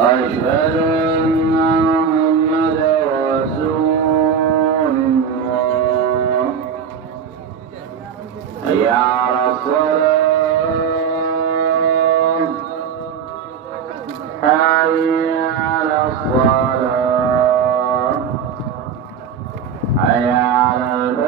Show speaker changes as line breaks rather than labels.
أشهد أن محمد رسول الله. يا على الصلاة حي على الصلاة. حي على البلاء